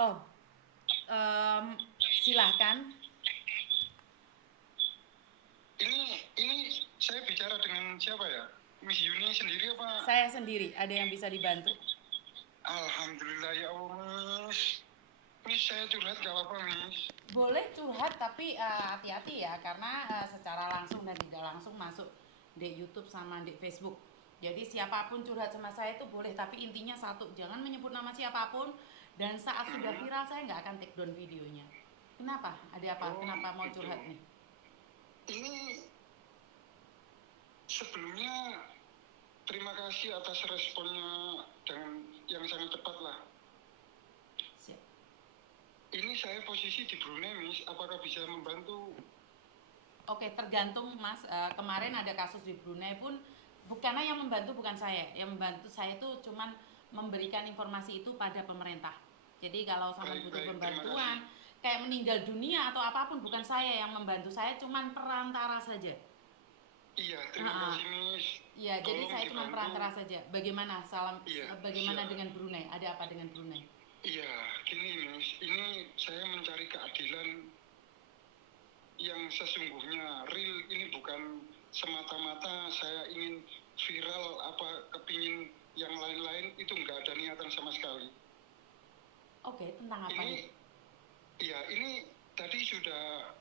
Oh, silahkan. Ini saya bicara dengan siapa ya? Miss Yuni sendiri apa? Saya sendiri, ada yang bisa dibantu? Alhamdulillah ya Allah, Miss. Miss saya curhat gak apa-apa, Miss. Boleh curhat, tapi hati-hati ya, karena secara langsung dan tidak langsung masuk di YouTube sama di Facebook. Jadi siapapun curhat sama saya itu boleh, tapi intinya satu, jangan menyebut nama siapapun. Dan saat sudah Hmm. viral, saya nggak akan take down videonya. Kenapa? Ada apa? Oh, Kenapa mau gitu. curhat nih? Ini sebelumnya terima kasih atas responnya dengan yang sangat tepat lah. Siap. Ini saya posisi di Brunei, Miss. Apakah bisa membantu? Oke, tergantung Mas. Kemarin ada kasus di Brunei pun, karena yang membantu bukan saya. Yang membantu saya itu cuman memberikan informasi itu pada pemerintah. Jadi kalau sama Baik, butuh baik. Terima kasih. pembantuan, kayak meninggal dunia atau apapun, bukan saya yang membantu. Saya cuman perantara saja. Iya, terima Heeh. kasih, Miss. Ya, jadi Tolong saya cuman dibantu. perantara saja. Bagaimana salam? Iya, Bagaimana siap. dengan Brunei? Ada apa dengan Brunei? Iya, gini, Miss. Ini saya mencari keadilan yang sesungguhnya real. Ini bukan semata-mata saya ingin viral apa kepingin yang lain-lain, itu nggak ada niatan sama sekali. Oke, tentang apa Ini nih? ya ini tadi sudah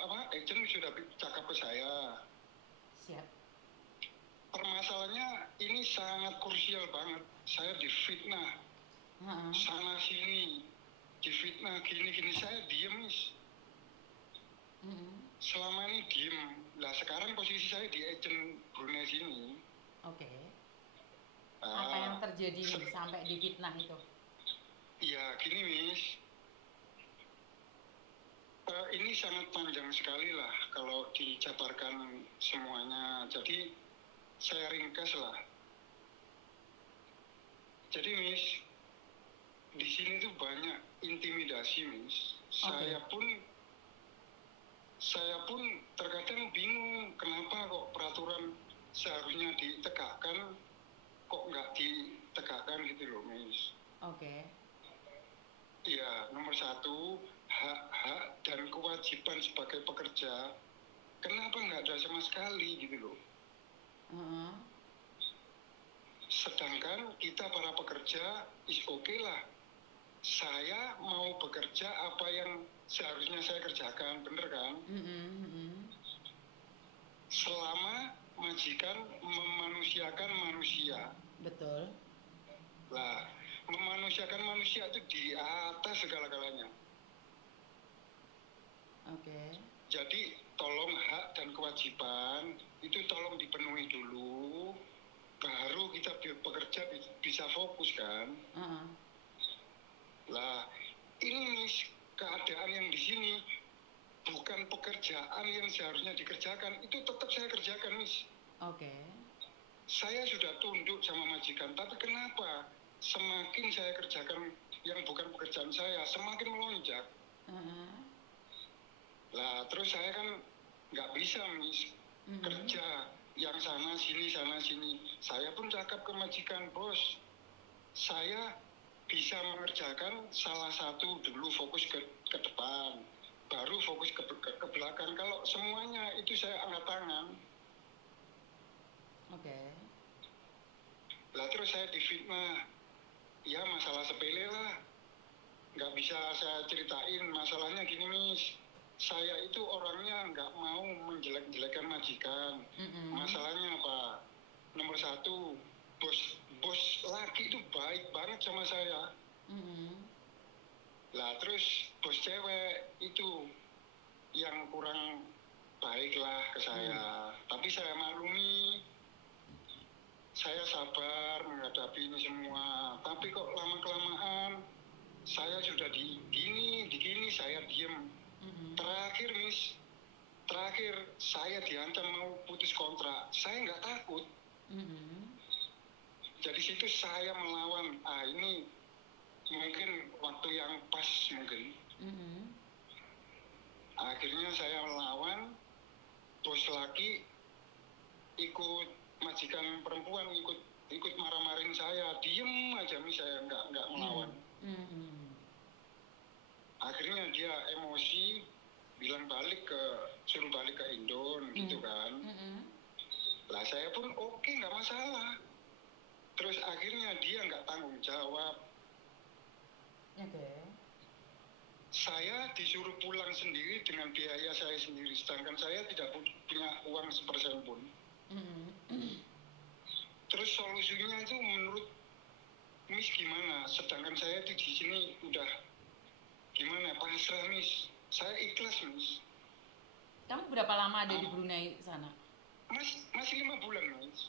apa agent sudah cakap ke saya. Siap. Permasalahannya ini sangat krusial banget. Saya difitnah Heeh. sana sini, difitnah gini gini, saya diem, Miss. Mm-mm. Selama ini diem. Lah sekarang posisi saya di agent Brunei sini. Oke. Apa yang Ah, terjadi nih sampai difitnah itu? iya gini, Miss. Ini sangat panjang sekali lah kalau dijabarkan semuanya. Jadi saya ringkas lah. Jadi, Miss, di sini tuh banyak intimidasi, Miss. Oke. Saya pun terkadang bingung kenapa kok peraturan seharusnya ditegakkan kok nggak ditegakkan gitu loh, Miss. Oke. Iya, nomor satu, hak-hak dan kewajiban sebagai pekerja, kenapa nggak ada sama sekali gitu loh. Heeh. Sedangkan kita para pekerja, is oke lah. Saya mau bekerja apa yang seharusnya saya kerjakan, bener kan? Mm-mm, mm-mm. Selama majikan memanusiakan manusia. Betul. Lah, memanusiakan manusia itu di atas segala-galanya. Oke. Jadi tolong hak dan kewajiban itu tolong dipenuhi dulu, baru kita bekerja bisa fokus kan. Heeh. Lah, ini keadaan yang di sini bukan pekerjaan yang seharusnya dikerjakan, itu tetap saya kerjakan, Miss. Oke. Saya sudah tunduk sama majikan, tapi kenapa semakin saya kerjakan yang bukan pekerjaan saya, semakin melonjak. Heeh. Lah, terus saya kan nggak bisa, Miss, Mm-mm. kerja yang sana sini. Saya pun cakap ke majikan, bos, saya bisa mengerjakan salah satu dulu, fokus ke depan, baru fokus ke belakang. Kalau semuanya itu saya angkat tangan. Oke. Lah terus saya difitnah, ya masalah sepele lah, nggak bisa saya ceritain. Masalahnya gini, Miss, saya itu orangnya nggak mau menjelek-jelekan majikan. Mm-mm. Masalahnya apa? Nomor satu, bos bos laki itu baik banget sama saya. Mm-mm. Lah terus bos cewek itu yang kurang baik lah ke Mm. saya. Tapi saya maklumi, saya sabar menghadapi ini semua. Tapi kok lama-kelamaan saya sudah digini, saya diem. Mm-mm. Terakhir, Miss, terakhir saya diancam mau putus kontrak. Saya nggak takut. Mm-mm. Jadi situ saya melawan. Ah, ini mungkin waktu yang pas mungkin. Mm-mm. Akhirnya saya melawan, bos laki ikut, majikan perempuan ikut ikut marah-marahin saya, diem aja nih, saya nggak Mm-mm. melawan. dia emosi, suruh balik ke Indon gitu kan. Lah saya pun oke, nggak masalah. Terus akhirnya dia nggak tanggung jawab. Oke. Saya disuruh pulang sendiri dengan biaya saya sendiri, sedangkan saya tidak punya uang sepersen pun. Terus solusinya itu menurut Miss gimana? Sedangkan saya di sini udah gimana? Pasrah Miss. Saya ikhlas Miss. Kamu berapa lama ada di Brunei sana? Masih 5 bulan Miss.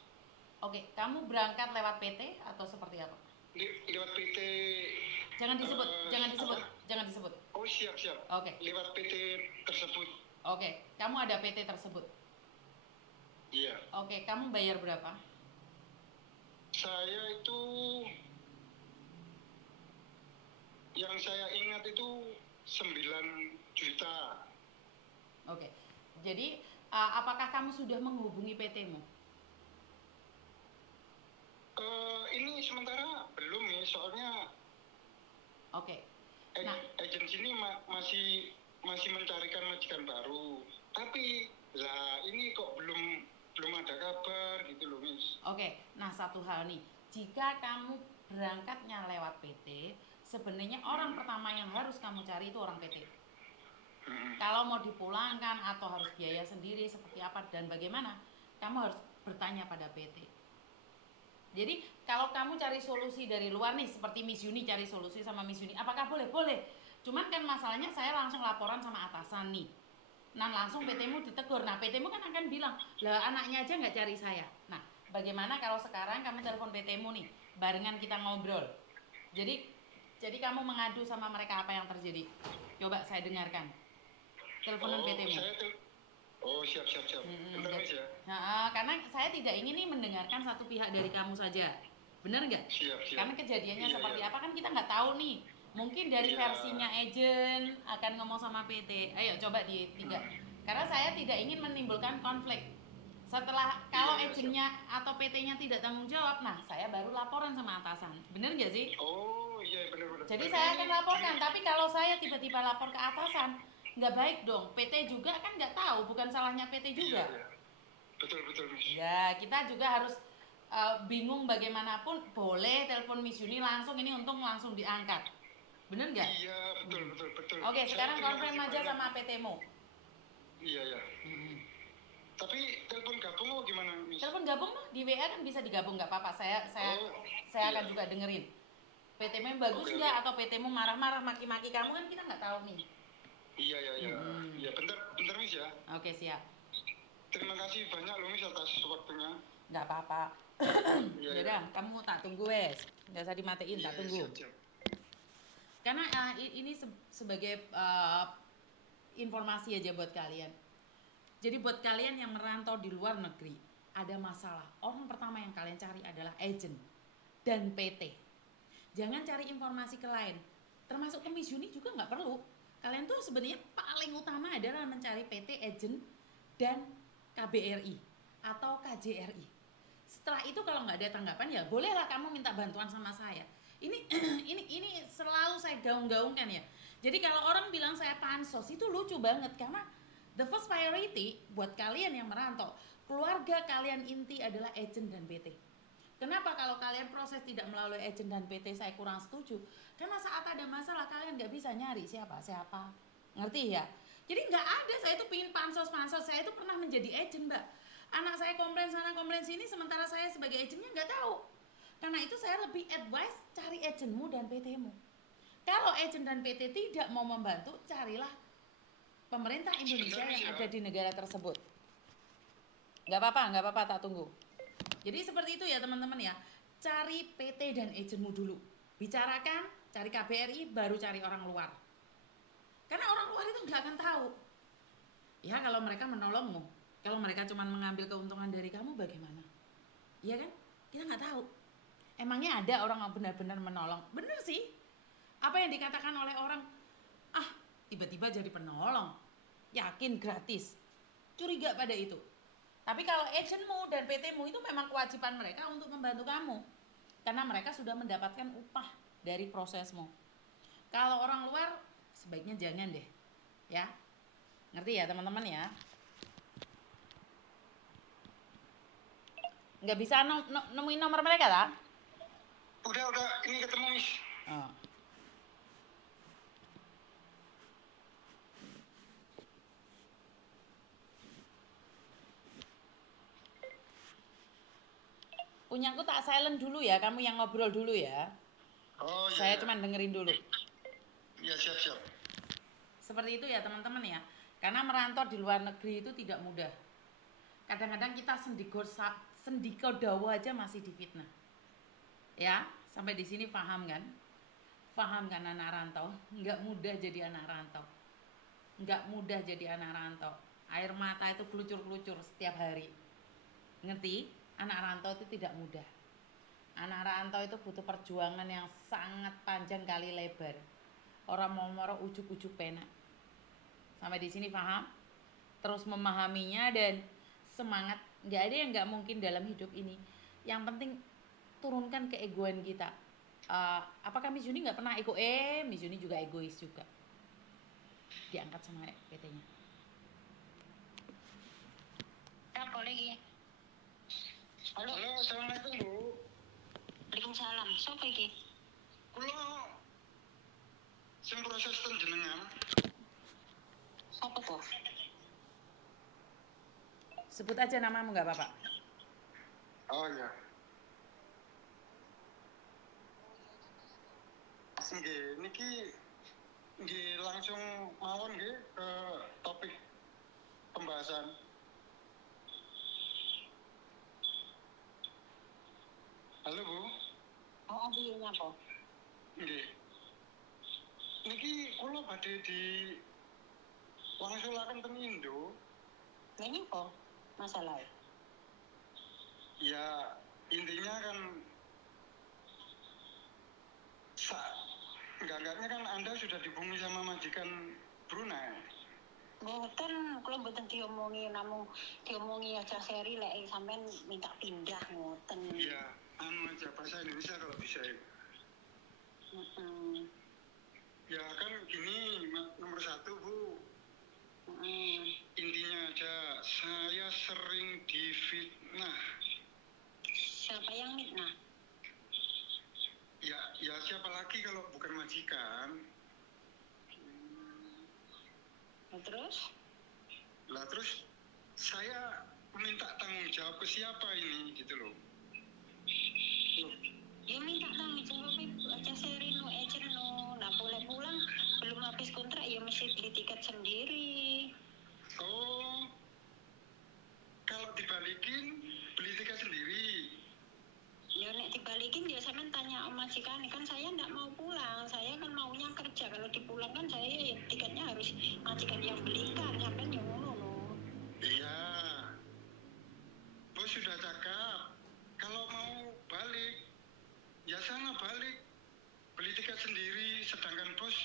Oke, kamu berangkat lewat PT atau seperti apa? Lewat PT. Jangan disebut. Oh siap. Oke. Lewat PT tersebut. Oke, kamu ada PT tersebut. Iya. Oke, kamu bayar berapa? Saya itu, yang saya ingat itu 9 juta. Oke, jadi apakah kamu sudah menghubungi PT-mu? Ini sementara belum nih, soalnya Oke. Nah, agensi ini masih mencarikan majikan baru. Tapi lah ini kok belum ada kabar gitu loh Miss. Oke, nah satu hal nih, jika kamu berangkatnya lewat PT, sebenarnya orang pertama yang harus kamu cari itu orang PT. Kalau mau dipulangkan atau harus biaya sendiri seperti apa dan bagaimana, kamu harus bertanya pada PT. Jadi kalau kamu cari solusi dari luar nih, seperti Miss Yuni cari solusi sama Miss Yuni, apakah boleh? Boleh. Cuman kan masalahnya saya langsung laporan sama atasan nih. Nah langsung PT-mu ditegur. Nah PT-mu kan akan bilang, lah anaknya aja nggak cari saya. Nah bagaimana kalau sekarang kamu telepon PT-mu nih, barengan kita ngobrol. Jadi kamu mengadu sama mereka apa yang terjadi. Coba saya dengarkan. Teleponan PT-mu. Oh siap. Bentar Miss ya. Karena saya tidak ingin nih mendengarkan satu pihak dari kamu saja. Benar nggak? Siap. Karena kejadiannya Iya, seperti iya. apa kan kita nggak tahu nih. Mungkin dari Iya. versinya agent akan ngomong sama PT. Ayo coba di tiga. Karena saya tidak ingin menimbulkan konflik. Setelah kalau Iya, agentnya atau PT-nya tidak tanggung jawab, nah saya baru laporan sama atasan. Benar nggak sih? Oh iya benar. Jadi saya akan laporkan. Tapi kalau saya tiba-tiba lapor ke atasan, nggak baik dong. PT juga kan nggak tahu, bukan salahnya PT juga. Iya. Betul Miss. Ya, kita juga harus bingung bagaimanapun boleh telepon Miss Yuni langsung, ini untung langsung diangkat. Bener nggak? Iya, betul. Oke, Saya sekarang terima konfirm kasih aja banyak. sama PT-mu. Iya. Tapi telepon gabung mau gimana Miss? Telepon gabung mah di WA kan bisa digabung, nggak apa-apa. Saya akan juga dengerin. PT-mu bagus nggak atau PT-mu marah-marah maki-maki kamu kan kita nggak tahu nih. Iya. Iya, bentar Miss ya. Oke, siap. Terima kasih banyak loh Miss atas waktunya. Nggak apa-apa. Iya. Yaudah, kamu tak tunggu wes. Nggak usah dimatiin, tak tunggu. Siap. Karena ini sebagai informasi aja buat kalian. Jadi buat kalian yang merantau di luar negeri, ada masalah. Orang pertama yang kalian cari adalah agent dan PT. Jangan cari informasi ke lain. Termasuk ke Miss Yuni juga nggak perlu. Kalian tuh sebenarnya paling utama adalah mencari PT, agent, dan KBRI atau KJRI. Setelah itu kalau nggak ada tanggapan ya bolehlah kamu minta bantuan sama saya. Ini selalu saya gaung-gaungkan ya. Jadi kalau orang bilang saya pansos itu lucu banget karena the first priority buat kalian yang merantau, keluarga kalian inti adalah agent dan PT. Kenapa kalau kalian proses tidak melalui agent dan PT saya kurang setuju? Karena saat ada masalah kalian nggak bisa nyari siapa, ngerti ya? Jadi nggak ada, saya itu pingin pansos, saya itu pernah menjadi agent mbak. Anak saya komplain sana komplain sini, sementara saya sebagai agentnya nggak tahu. Karena itu saya lebih advice cari agentmu dan PT-mu. Kalau agent dan PT tidak mau membantu, carilah pemerintah Indonesia yang ada di negara tersebut. Nggak apa-apa, tak tunggu. Jadi seperti itu ya teman-teman ya. Cari PT dan agentmu dulu. Bicarakan, cari KBRI, baru cari orang luar. Karena orang luar itu nggak akan tahu. Ya kalau mereka menolongmu, kalau mereka cuma mengambil keuntungan dari kamu bagaimana? Iya kan? Kita nggak tahu. Emangnya ada orang yang benar-benar menolong? Bener sih. Apa yang dikatakan oleh orang, tiba-tiba jadi penolong. Yakin gratis. Curiga pada itu. Tapi kalau agentmu dan PT-mu itu memang kewajiban mereka untuk membantu kamu. Karena mereka sudah mendapatkan upah dari prosesmu. Kalau orang luar, sebaiknya jangan deh. Ya. Ngerti ya teman-teman ya? Nggak bisa nemuin nomor mereka lah? Udah, ini ketemu Miss. Oh. Punyaku tak silent dulu ya, kamu yang ngobrol dulu ya. Oh iya. Saya cuma dengerin dulu. Ya siap. Seperti itu ya teman-teman ya. Karena merantau di luar negeri itu tidak mudah. Kadang-kadang kita sendikodawa aja masih difitnah. Ya, sampai di sini paham kan? Paham kan anak rantau? Nggak mudah jadi anak rantau. Nggak mudah jadi anak rantau. Air mata itu kelucur-kelucur setiap hari. Ngerti? Anak rantau itu tidak mudah. Anak rantau itu butuh perjuangan yang sangat panjang kali lebar. Orang mau moro ujuk-ujuk penak. Sampai di sini paham? Terus memahaminya dan semangat. Nggak ada yang nggak mungkin dalam hidup ini. Yang penting turunkan keegoan kita. Apakah Miss Juni nggak pernah ego? Miss Juni juga egois juga. Diangkat sama PT-nya. Apa lagi? Halo. Assalamualaikum Bu. Waalaikumsalam. Sopo iki? Kulo sing proses ten jenengan. Sopo tuh? Sebut aja namamu nggak apa-apa. Oh iya. Niki langsung mawon nggih ke topik pembahasan. Halo Bu. Oh, piye nyapa? Nggih. Niki kula badhe di wangsulaken ten Indo. Lah nyapa masalah? Ya intinya kan enggak-enggaknya kan Anda sudah dibumi sama majikan Brunei. Mboten, kula mboten diomongi, namung diomongi aja seri lek sampean minta pindah ngoten. Iya, anu aja bahasa Indonesia kalau bisa ya. Ya kan gini, nomor satu Bu. Intinya aja, saya sering difitnah. Siapa yang mitnah? Ya siapa lagi kalau bukan majikan? Terus saya minta tanggung jawab ke siapa ini gitu loh. Ya minta tanggung jawab aja seri no agent no. Nah boleh pulang belum habis kontrak ya mesti beli tiket sendiri. Oh, kalau dibalikin beli tiket sendiri. Ya nek dibalikin ya sampean tanya om majikan, kan saya ndak mau pulang, saya kan maunya kerja. Kalau dipulangkan saya ya tiketnya harus majikan yang belikan, sampean yang ngono no. Iya, bos sudah cakap kalau mau balik ya sana balik beli tiket sendiri, sedangkan bos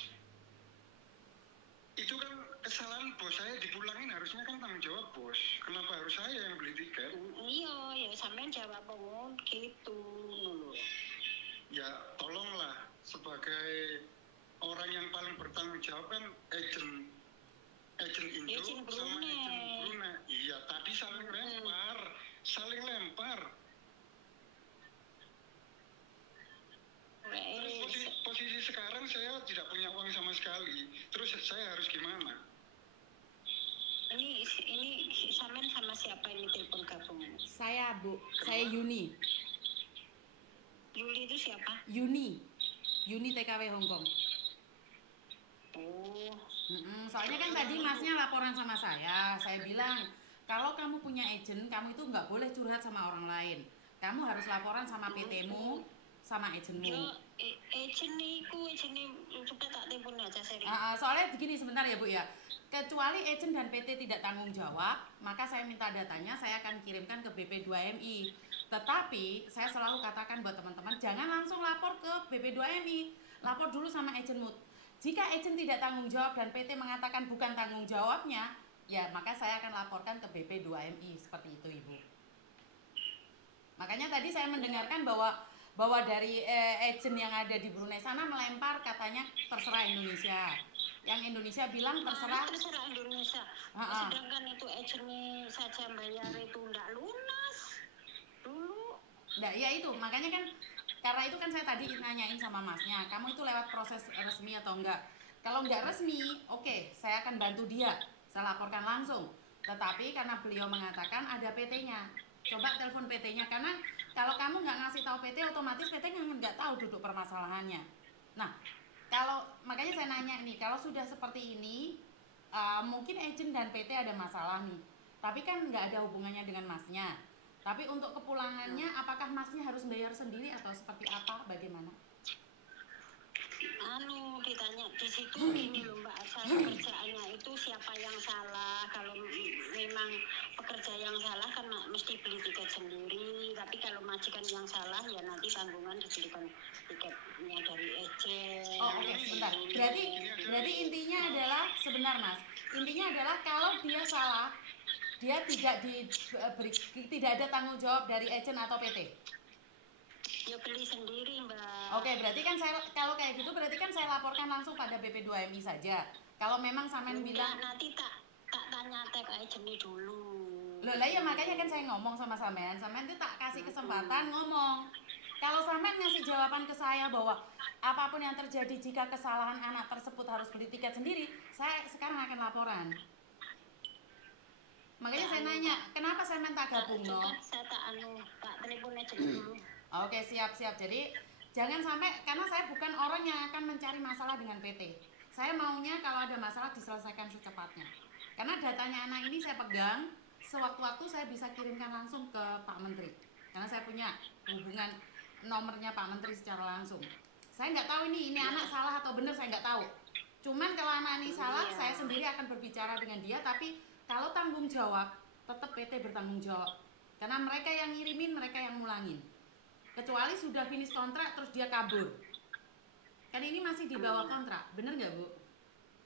itu kan kesalahan bos, saya dipulangin harusnya kan tanggung jawab bos, kenapa harus saya yang beli tiket? Iya, ya sampean jawab ngomong gitu lho. Ya tolonglah, sebagai orang yang paling bertanggung jawab kan agent Indo Agent sama Brunei. agent Brunei. Iya, tadi saling lempar. Terus posisi sekarang saya tidak punya uang sama sekali. Terus saya harus gimana? Ini sampean sama siapa ini telepon gabung? Saya Bu, saya Yuni. Yuli itu siapa? Yuni TKW Hongkong. Oh, Soalnya kan tadi masnya laporan sama saya bilang kalau kamu punya agent, kamu itu nggak boleh curhat sama orang lain. Kamu harus laporan sama PT-mu, sama agentmu. yo agent niku coba tak telepon aja seri. Soalnya begini sebentar ya Bu ya. Kecuali agent dan PT tidak tanggung jawab, maka saya minta datanya, saya akan kirimkan ke BP2MI. Tetapi saya selalu katakan buat teman-teman, jangan langsung lapor ke BP2MI, lapor dulu sama agentmu. Jika agent tidak tanggung jawab dan PT mengatakan bukan tanggung jawabnya, ya maka saya akan laporkan ke BP2MI, seperti itu Ibu. Makanya tadi saya mendengarkan bahwa dari agent yang ada di Brunei sana melempar katanya terserah Indonesia. yang Indonesia bilang terserah. Terserah Indonesia. Ha-ha. Sedangkan itu agentnya saja bayar itu nggak lunas dulu. Nah, ya itu makanya kan, karena itu kan saya tadi nanyain sama masnya, kamu itu lewat proses resmi atau enggak. Kalau enggak resmi, oke, saya akan bantu dia, saya laporkan langsung. Tetapi karena beliau mengatakan ada PT-nya, coba telepon PT-nya, karena kalau kamu nggak ngasih tahu PT, otomatis PT nggak tahu duduk permasalahannya. Nah, kalau makanya saya nanya nih, kalau sudah seperti ini, mungkin agent dan PT ada masalah nih, tapi kan nggak ada hubungannya dengan masnya. Tapi untuk kepulangannya, apakah masnya harus bayar sendiri atau seperti apa? Bagaimana? Ditanya di situ gini loh Mbak, asal pekerjaannya itu siapa yang salah. Kalau memang pekerja yang salah kan mesti beli tiket sendiri. Tapi kalau majikan yang salah ya nanti tanggungan dibelikan tiketnya dari agent. Oh, oke, sebentar. Berarti intinya adalah, sebentar Mas. Intinya adalah kalau dia salah, dia tidak ada tanggung jawab dari agent atau PT. Ya beli sendiri Mbak. Oke, berarti kan kalau kayak gitu berarti kan saya laporkan langsung pada BP2MI saja. Kalau memang sampean bilang nanti tak tanya tag agentnya dulu. Loh lah ya, makanya kan saya ngomong sama sampean itu tak kasih kesempatan ngomong. Kalau sampean ngasih jawaban ke saya bahwa apapun yang terjadi jika kesalahan anak tersebut harus beli tiket sendiri, saya sekarang akan laporan. Makanya saya nanya, kenapa sampean tak gabung no? Saya tak telepon aja dulu. Oke, siap. Jadi jangan sampai, karena saya bukan orang yang akan mencari masalah dengan PT. Saya maunya kalau ada masalah diselesaikan secepatnya. Karena datanya anak ini saya pegang, sewaktu-waktu saya bisa kirimkan langsung ke Pak Menteri. Karena saya punya hubungan nomornya Pak Menteri secara langsung. Saya nggak tahu ini anak salah atau benar, saya nggak tahu. Cuman kalau anak ini salah, saya sendiri akan berbicara dengan dia. Tapi kalau tanggung jawab, tetap PT bertanggung jawab. Karena mereka yang ngirimin, mereka yang mulangin. Kecuali sudah finish kontrak terus dia kabur. Kan ini masih di bawah kontrak, bener nggak Bu?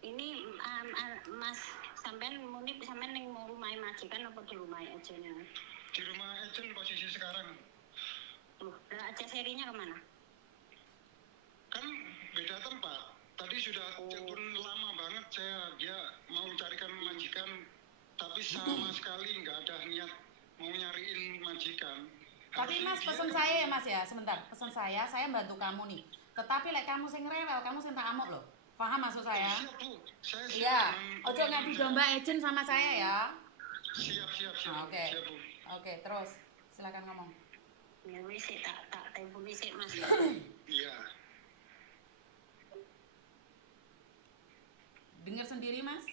Ini Mas sampean mau rumah majikan apa di rumah agent? Di rumah agent posisi sekarang. Lah aja serinya kemana? Kan beda tempat. Tadi sudah telepon lama banget dia mau carikan majikan, tapi sama sekali nggak ada niat mau nyariin majikan. Tapi Mas, pesan saya ya Mas ya, sebentar. Pesan saya bantu kamu nih. Tetapi lek kamu sing rewel, kamu sing tak amuk loh. Paham maksud saya? Siap Bu, saya siap. Iya. Ojo ngadu domba agent sama saya ya. Siap. Oke. Siap Bu. Oke, terus silakan ngomong. Ya wis tak telepon sik Mas. Iya. Dengar sendiri Mas?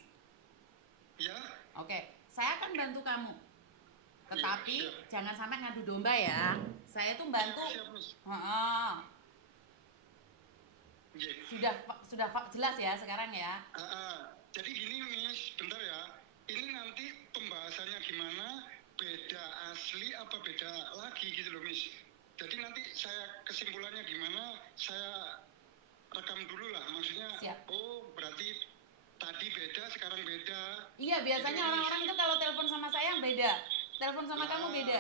Ya. Oke, saya akan bantu kamu. Tetapi Siap. jangan sampai ngadu domba ya. Saya tuh bantu. Siap, Mas. Sudah jelas ya sekarang ya. Jadi gini Miss, bentar ya. Ini nanti pembahasannya gimana? Beda asli apa beda lagi gitu loh Miss. Jadi nanti saya kesimpulannya gimana? Saya rekam dulu lah. Maksudnya, Siap. Oh berarti tadi beda, sekarang beda. Iya, biasanya Jadi, orang-orang itu kalau telepon sama saya beda. Telepon sama kamu beda.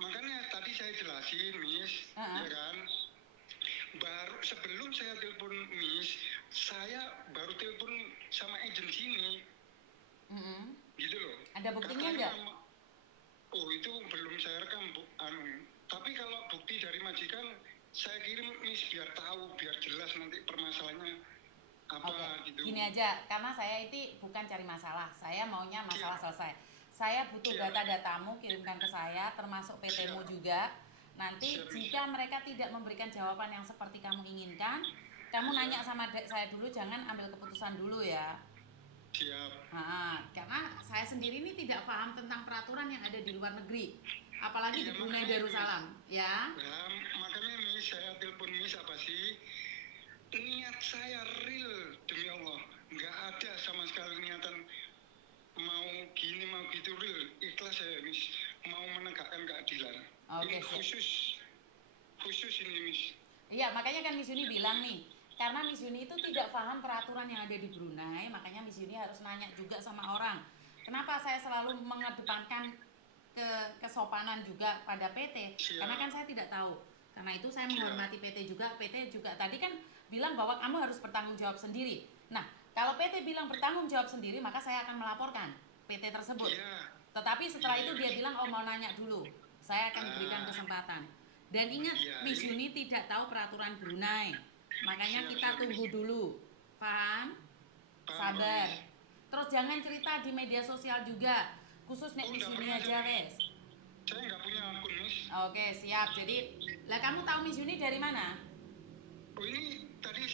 Makanya tadi saya jelasin Miss, ya kan? Baru sebelum saya telepon Miss, saya baru telepon sama agent sini. Gitu loh. Ada buktinya nggak? Oh itu belum saya rekam Bu. Tapi kalau bukti dari majikan saya kirim Miss biar tahu, biar jelas nanti permasalahannya apa gitu. Gini aja, karena saya itu bukan cari masalah, saya maunya masalah selesai. Saya butuh data-datamu, kirimkan ke saya, termasuk PT-mu juga. Nanti jika mereka tidak memberikan jawaban yang seperti kamu inginkan, kamu nanya sama saya dulu, jangan ambil keputusan dulu ya. Siap. Karena saya sendiri ini tidak paham tentang peraturan yang ada di luar negeri, apalagi di Brunei Darussalam, ya. Nah, makanya nih saya telepon Miss apa sih? Niat saya real demi Allah, nggak ada sama sekali niatan mau gini mau gitu, real ikhlas saya Miss, mau menegakkan keadilan. Ini khusus ini Miss. Iya, makanya kan Miss Yuni bilang nih, karena Miss Yuni itu tidak paham peraturan yang ada di Brunei, makanya Miss Yuni harus nanya juga sama orang. Kenapa saya selalu mengedepankan kesopanan juga pada PT? Karena kan saya tidak tahu. Karena itu saya menghormati PT juga. PT juga tadi kan bilang bahwa kamu harus bertanggung jawab sendiri. Nah, Kalau PT bilang bertanggung jawab sendiri, maka saya akan melaporkan PT tersebut. Iya. Tetapi setelah Iya. itu dia bilang, oh mau nanya dulu. Saya akan berikan kesempatan. Dan ingat, Iya, Miss ini- Yuni tidak tahu peraturan Brunei. Makanya Siap, kita siap, tunggu Miss. dulu. Paham? Paham, Sabar. Miss. Terus jangan cerita di media sosial juga. Khusus nek Oh, Miss nggak Yuni pernah, aja, Miss. wes. Saya nggak punya akun, Miss. Oke, siap. Jadi, lah kamu tahu Miss Yuni dari mana? Oh, ini tadi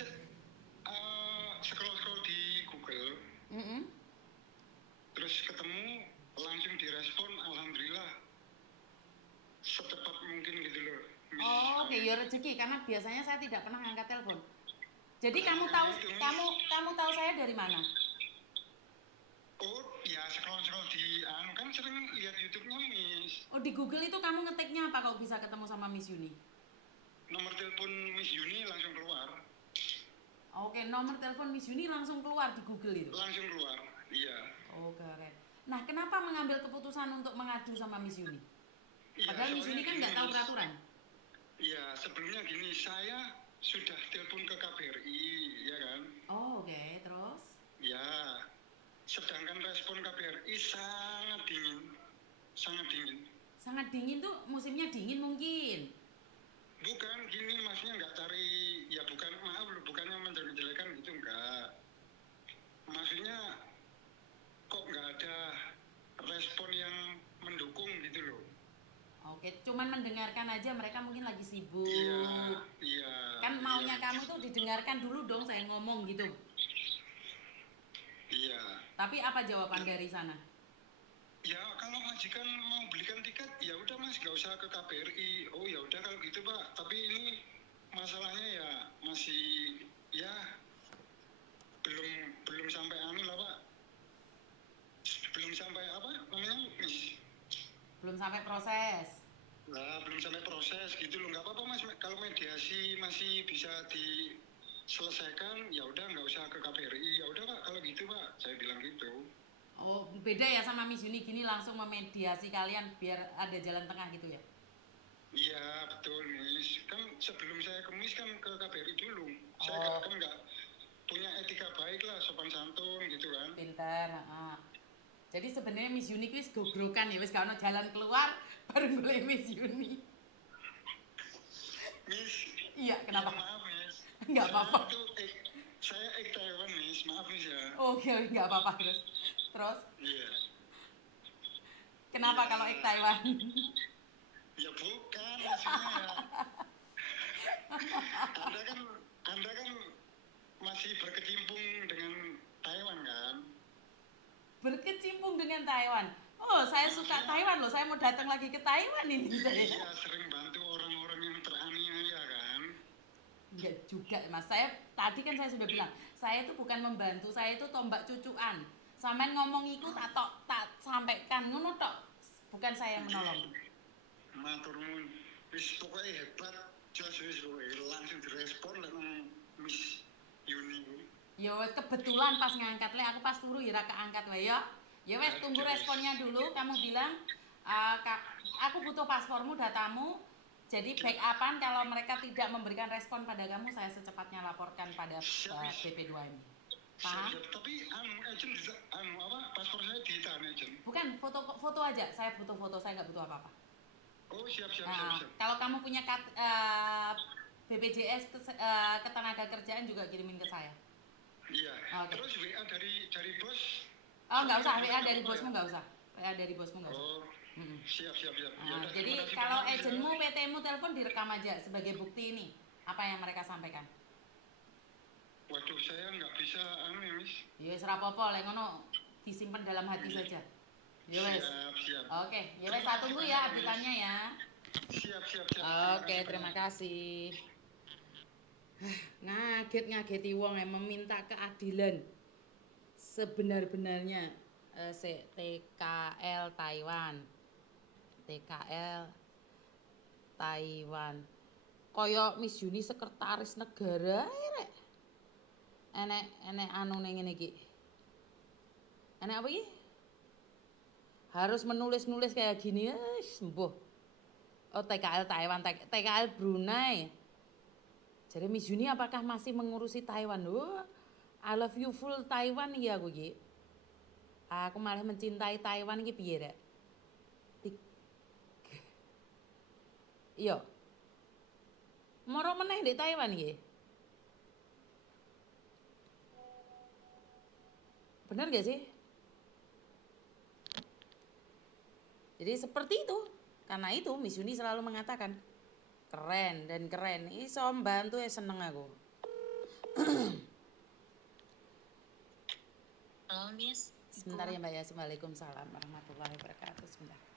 scroll-scroll di Google, Mm-mm. terus ketemu, langsung direspon, alhamdulillah secepat mungkin gitu loh, Miss. Oh, oke, ya rezeki karena biasanya saya tidak pernah ngangkat telepon. Jadi Nah, kamu tahu itu, Miss. kamu tahu saya dari mana? Oh, ya scroll-scroll di kan sering lihat YouTube-nya, Miss. Oh, di Google itu kamu ngetiknya apa kalau bisa ketemu sama Miss Yuni? Nomor telepon Miss Yuni langsung keluar. Oke, nomor telepon Miss Yuni langsung keluar di Google itu. Langsung keluar, iya. Oh, keren. Nah, kenapa mengambil keputusan untuk mengadu sama Miss Yuni? Iya, Padahal Miss Yuni soalnya kan gini, nggak tahu Miss. peraturan. Iya, sebelumnya gini, saya sudah telepon ke KBRI, ya kan? Oh, oke, terus? Ya, sedangkan respon KBRI sangat dingin, sangat dingin. Sangat dingin tuh, musimnya dingin mungkin. Bukan gini, maksudnya nggak cari, ya bukan, maaf loh, bukannya menjelek-jelekan gitu, enggak. Maksudnya kok nggak ada respon yang mendukung gitu loh. Oke, cuman mendengarkan aja, mereka mungkin lagi sibuk. Iya, iya. Kan maunya iya. kamu tuh didengarkan dulu dong saya ngomong gitu. Iya. Tapi apa jawaban dari sana? Ya kalau majikan mau belikan tiket ya udah Mas, nggak usah ke KBRI. Oh ya udah kalau gitu Pak. Tapi ini masalahnya ya masih ya belum sampai lah Pak. Belum sampai apa namanya Miss? Belum sampai proses. Nah, belum sampai proses gitu loh. Nggak apa-apa Mas. Kalau mediasi masih bisa diselesaikan ya udah nggak usah ke KBRI. Ya udah Pak kalau gitu Pak. Saya bilang gitu. Oh, beda ya sama Miss Yuni gini langsung memediasi kalian biar ada jalan tengah gitu ya? Iya betul Miss. Kan sebelum saya ke Miss kan ke KBRI dulu. Oh. Saya kan nggak punya etika baik lah, sopan santun gitu kan. Pinter, Jadi sebenarnya Miss Yuni wis gogrokan ya, wis gak ono jalan keluar baru mulai Miss Yuni. Miss. Iya, kenapa? Ya, maaf Miss. Nggak apa-apa. Saya Taiwan Miss, maaf Miss ya. Oke, nggak apa-apa terus. Terus Iya. kenapa Ya. kalau ek Taiwan? Ya bukan maksudnya ya. Anda kan masih berkecimpung dengan Taiwan kan? Berkecimpung dengan Taiwan. Oh, saya suka Taiwan loh. Saya mau datang lagi ke Taiwan ini saya. Iya, sering bantu orang-orang yang teraniaya kan? Enggak juga, Mas. Saya tadi kan saya sudah bilang, saya itu bukan membantu, saya itu tombak cucuan. Sampean ngomong iku tak sampaikan ngono tok. Bukan saya yang menolong. Matur nuwun. Wis pokoknya hebat. Jelas wis langsung direspon dengan Miss Yuni. Ya wes kebetulan pas ngangkat le aku pas turu ya ra keangkat wae ya. Ya wes tunggu responnya dulu. Kamu bilang aku butuh paspormu, datamu. Jadi backupan kalau mereka tidak memberikan respon pada kamu, saya secepatnya laporkan pada BP2M. Paham? Siap. Tapi agent juga paspor saya ditahan agent. Bukan foto aja. Saya butuh foto, saya nggak butuh apa-apa. Oh siap. Kalau kamu punya BPJS ketenaga kerjaan juga kirimin ke saya. Iya. Oke. Terus WA dari bos? Oh nggak usah, WA dari bosmu nggak usah. WA dari bosmu nggak usah. Oh. Siap. Nah, jadi kalau agentmu, PT-mu telepon direkam aja sebagai bukti ini apa yang mereka sampaikan. Waduh, saya nggak bisa Miss. Ya wis ra apa-apa, lek ngono disimpan dalam hati saja. Ya wes. Siap. Oke, ya wes saya tunggu ya update-nya ya. Siap. Oke, terima kasih. Ngageti wong yang meminta keadilan sebenar-benarnya. TKL Taiwan. Kaya Miss Yuni sekretaris negara rek. Enek anu ning ngene iki. Enek apa iki? Harus menulis kayak gini, sembuh. Oh, TKL Taiwan, TKL Brunei. Jadi Miss Yuni apakah masih mengurusi Taiwan? I love you full Taiwan iki aku iki. Aku malah mencintai Taiwan iki piye rek? Iya. Moro meneh di Taiwan iki. Bener gak sih? Jadi seperti itu. Karena itu Miss Yuni selalu mengatakan keren dan keren. Iso mbantu ya seneng aku. Halo Miss. Sebentar ya Mbak ya. Assalamualaikum warahmatullahi wabarakatuh. Sebentar.